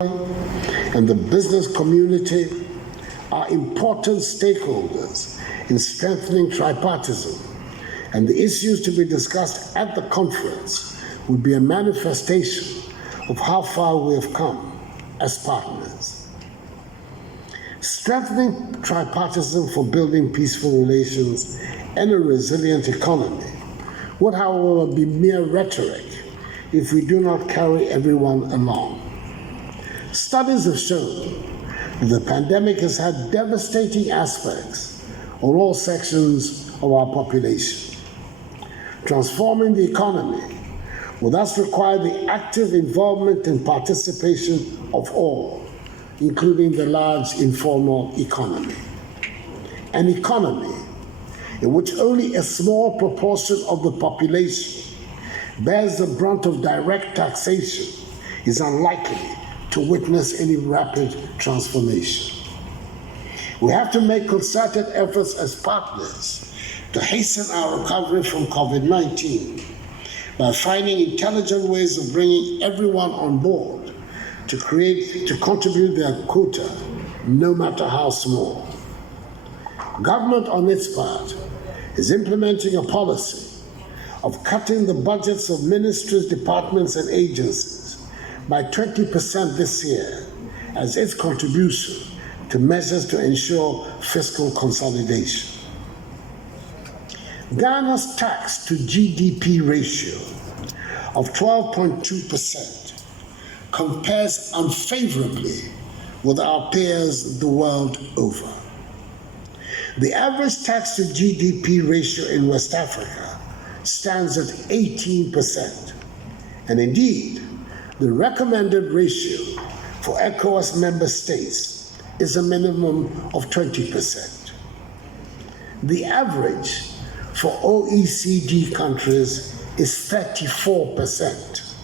and the business community are important stakeholders in strengthening tripartism, and the issues to be discussed at the conference would be a manifestation of how far we have come as partners. Strengthening tripartisan for building peaceful relations and a resilient economy would, however, be mere rhetoric if we do not carry everyone along. Studies have shown that the pandemic has had devastating aspects on all sections of our population. Transforming the economy will thus require the active involvement and participation of all, including the large informal economy. An economy in which only a small proportion of the population bears the brunt of direct taxation is unlikely to witness any rapid transformation. We have to make concerted efforts as partners to hasten our recovery from COVID-19 by finding intelligent ways of bringing everyone on board to contribute their quota, no matter how small. Government, on its part, is implementing a policy of cutting the budgets of ministries, departments, and agencies by 20% this year as its contribution to measures to ensure fiscal consolidation. Ghana's tax to GDP ratio of 12.2% compares unfavorably with our peers the world over. The average tax to GDP ratio in West Africa stands at 18%, and indeed, the recommended ratio for ECOWAS member states is a minimum of 20%. The average for OECD countries is 34%.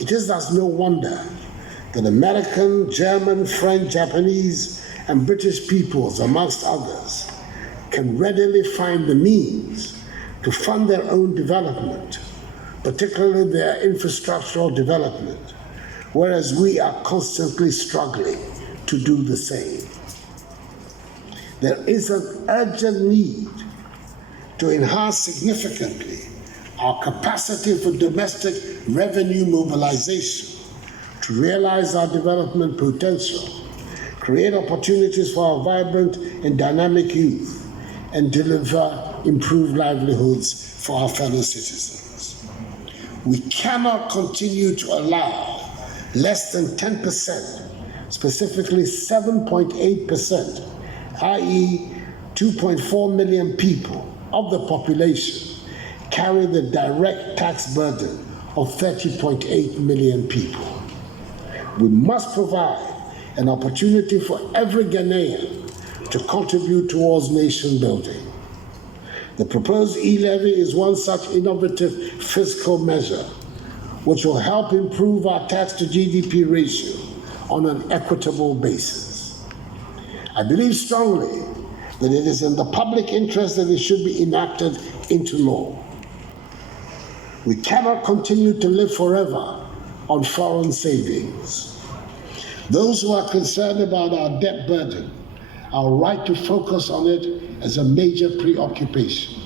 It is thus no wonder that American, German, French, Japanese, and British peoples, amongst others, can readily find the means to fund their own development, particularly their infrastructural development, whereas we are constantly struggling to do the same. There is an urgent need to enhance significantly our capacity for domestic revenue mobilization, to realize our development potential, create opportunities for our vibrant and dynamic youth, and deliver improved livelihoods for our fellow citizens. We cannot continue to allow less than 10%, specifically 7.8%, i.e. 2.4 million people of the population, carry the direct tax burden of 30.8 million people. We must provide an opportunity for every Ghanaian to contribute towards nation building. The proposed E-Levy is one such innovative fiscal measure which will help improve our tax to GDP ratio on an equitable basis. I believe strongly that it is in the public interest that it should be enacted into law. We cannot continue to live forever on foreign savings. Those who are concerned about our debt burden are right to focus on it as a major preoccupation.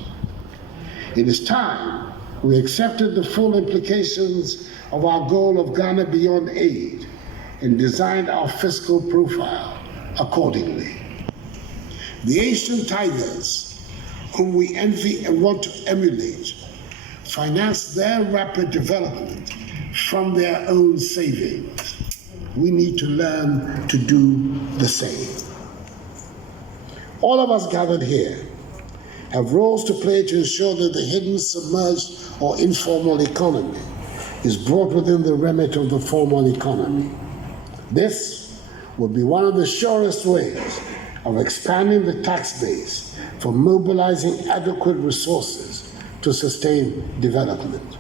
It is time we accepted the full implications of our goal of Ghana Beyond Aid and designed our fiscal profile accordingly. The Asian tigers, whom we envy and want to emulate, finance their rapid development from their own savings. We need to learn to do the same. All of us gathered here have roles to play to ensure that the hidden, submerged, or informal economy is brought within the remit of the formal economy. This will be one of the surest ways of expanding the tax base for mobilizing adequate resources to sustain development.